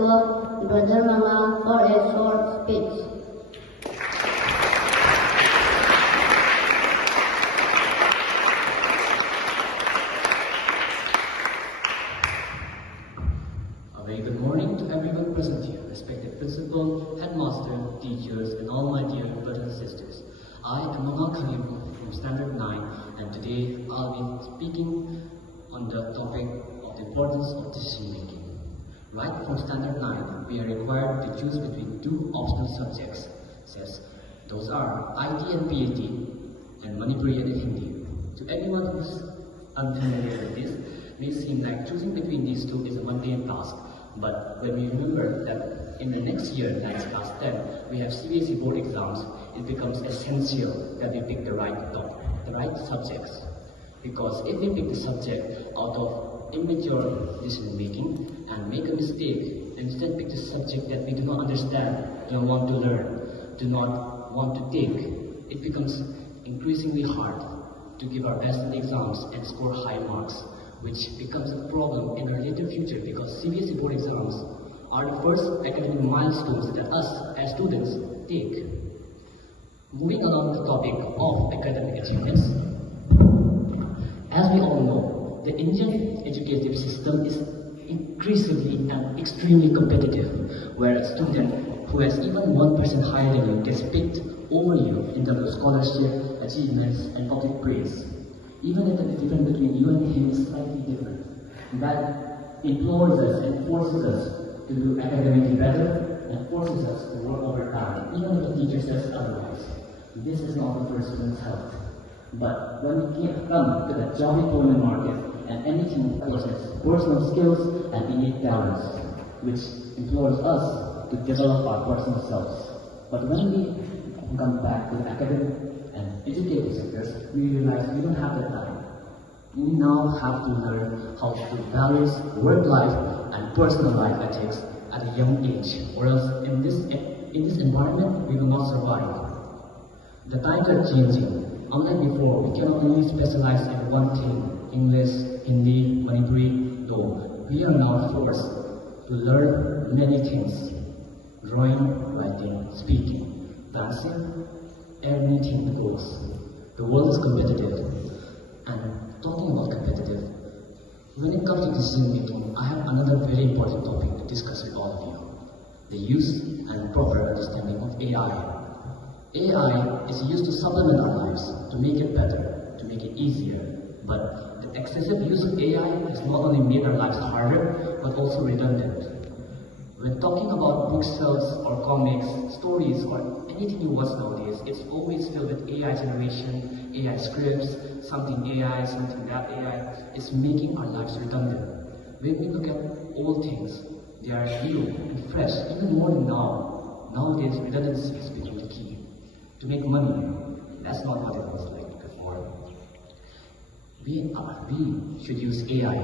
to Brother Mama for a short speech. A very good morning to everyone present here, respected principal, headmaster, teachers, and all my dear brothers and sisters. I am Mama Khalil from Standard 9, and today I'll be speaking on the topic of the importance of decision making. Right from Standard 9, we are required to choose between two optional subjects. Those are IT and PhD, and Manipuri and Hindi. To anyone who's unfamiliar with this, it may seem like choosing between these two is a mundane task. But when we remember that in the next year, like class 10, we have CBSE board exams, it becomes essential that we pick the right subjects. Because if we pick the subject out of immature decision making and make a mistake, instead pick the subject that we do not understand, do not want to learn, do not want to take, it becomes increasingly hard to give our best in the exams and score high marks, which becomes a problem in our later future because CBSE board exams are the first academic milestones that us as students take. Moving along the topic of academic achievements, as we all know, the Indian educative system is increasingly and extremely competitive, where a student who has even 1% higher than you gets picked over you in terms of scholarship, achievements, and public praise. Even if the difference between you and him is slightly different, that implores us and forces us to do academically better and forces us to work overtime, even if the teacher says otherwise. This is not the first student's health. But when we come to the job employment market and anything forces personal skills and innate talents, which implores us to develop our personal selves. But when we come back to the academic and educative sectors, we realize we don't have that time. We now have to learn how to balance work life and personal life ethics at a young age, or else in this environment we will not survive. The times are changing. Unlike before, we cannot only specialize in one thing, English, Hindi, Manipuri, though we are now forced to learn many things. Drawing, writing, speaking, dancing, anything goes. The world is competitive. And talking about competitive, when it comes to decision making, I have another very important topic to discuss with all of you. The use and proper understanding of AI. AI is used to supplement our lives, to make it better, to make it easier. But the excessive use of AI has not only made our lives harder, but also redundant. When talking about bookshelves or comics, stories, or anything you watch nowadays, it's always filled with AI generation, AI scripts, something AI, something that AI. It's making our lives redundant. When we look at old things, they are new and fresh, even more than now. Nowadays, redundancy has become the key. To make money, that's not what it was like before. We should use AI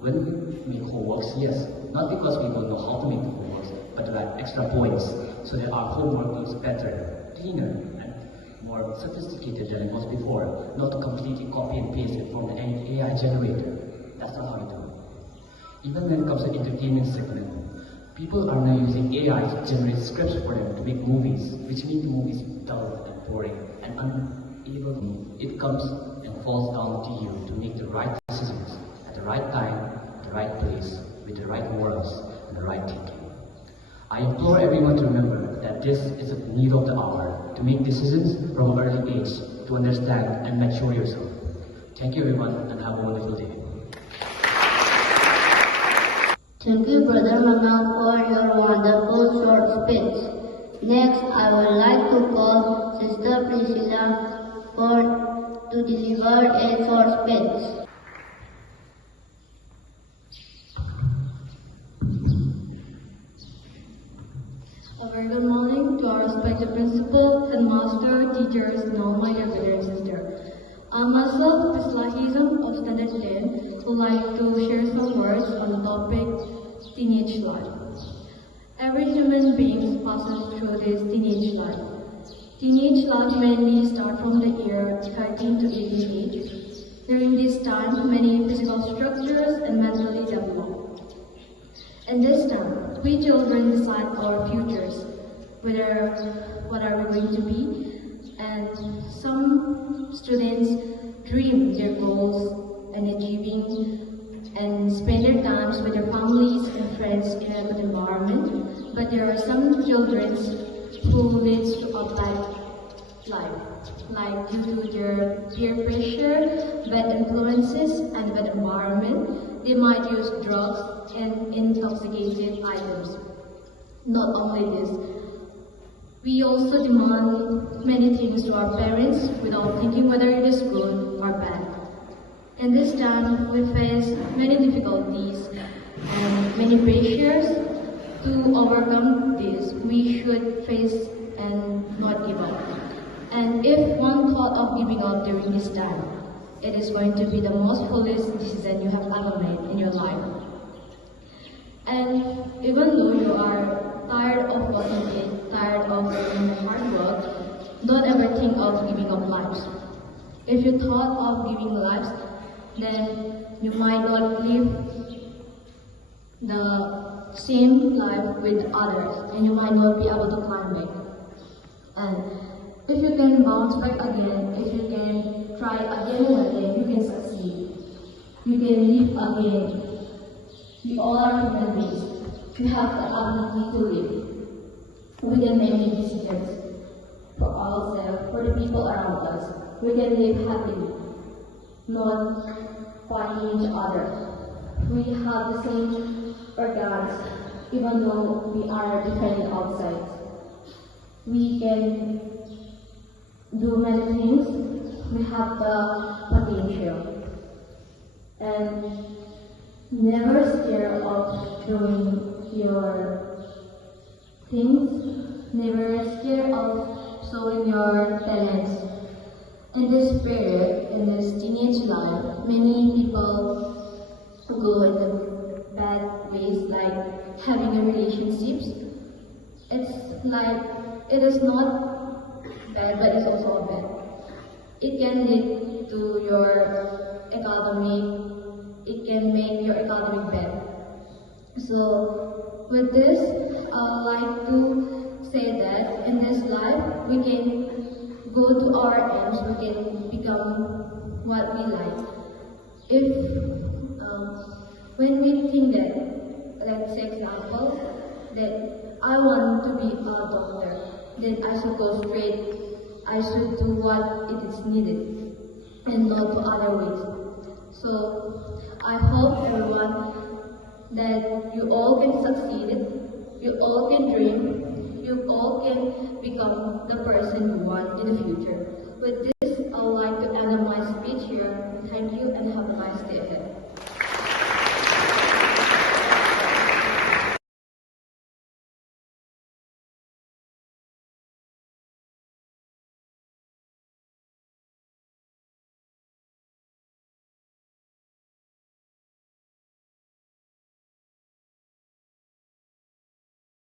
when we make homeworks, yes, not because we don't know how to make the homeworks, but to add extra points so that our homework looks better, cleaner, and more sophisticated than it was before, not to completely copy and paste it from the AI generator. That's not how we do it. Even when it comes to entertainment segment, people are now using AI to generate scripts for them to make movies, which make the movies dull and boring and unable to. It comes and falls down to you to make the right decisions at the right time, at the right place, with the right morals and the right thinking. I implore everyone to remember that this is a need of the hour, to make decisions from an early age, to understand and mature yourself. Thank you everyone and have a wonderful day. Thank you, Brother Mama, for your wonderful short speech. Next, I would like to call Sister Priscilla to deliver a short speech. A very good morning to our respected principal, headmaster, teachers, and all my dear brother and sister. Myself, Priscilla Hizam of Standard 10, would like to share some words on the topic teenage life. Every human being passes through this teenage life. Teenage life mainly starts from the year 13 to 18 age. During this time, many physical structures and mentally develop. In this time, we children decide our futures, whether what are we going to be, and some students dream their goals and achieving and spend their times with their families and friends in a good environment. But there are some children who live a bad life, like due to their peer pressure, bad influences, and bad environment. They might use drugs and intoxicating items. Not only this, we also demand many things to our parents without thinking whether it is good or bad. In this time, we face many difficulties and many pressures. To overcome this, we should face and not give up. And if one thought of giving up during this time, it is going to be the most foolish decision you have ever made in your life. And even though you are tired of working it, tired of doing hard work, don't ever think of giving up lives. If you thought of giving lives, then you might not live the same life with others, and you might not be able to climb back. And if you can bounce back again, if you can try again and again, you can succeed. You can live again. We all are human beings. We have the ability to live. We can make decisions for ourselves, for the people around us. We can live happily, not fighting each other. We have the same organs, even though we are different outside. We can do many things. We have the potential. And never scared of doing your things. Never scared of showing your talents. In this period, in this teenage life, many people go in the bad ways, like having a relationships. It's like, it is not bad, but it's also bad. It can lead to your academic, it can make your academic bad. So with this, I would like to say that in this life, we can go to our aims, we can become what we like. If when we think that, let's say example, that I want to be a doctor, then I should go straight, I should do what it is needed, and not to other ways. So I hope everyone that you all can succeed, you all can dream, you all can become the person you want in the future. With this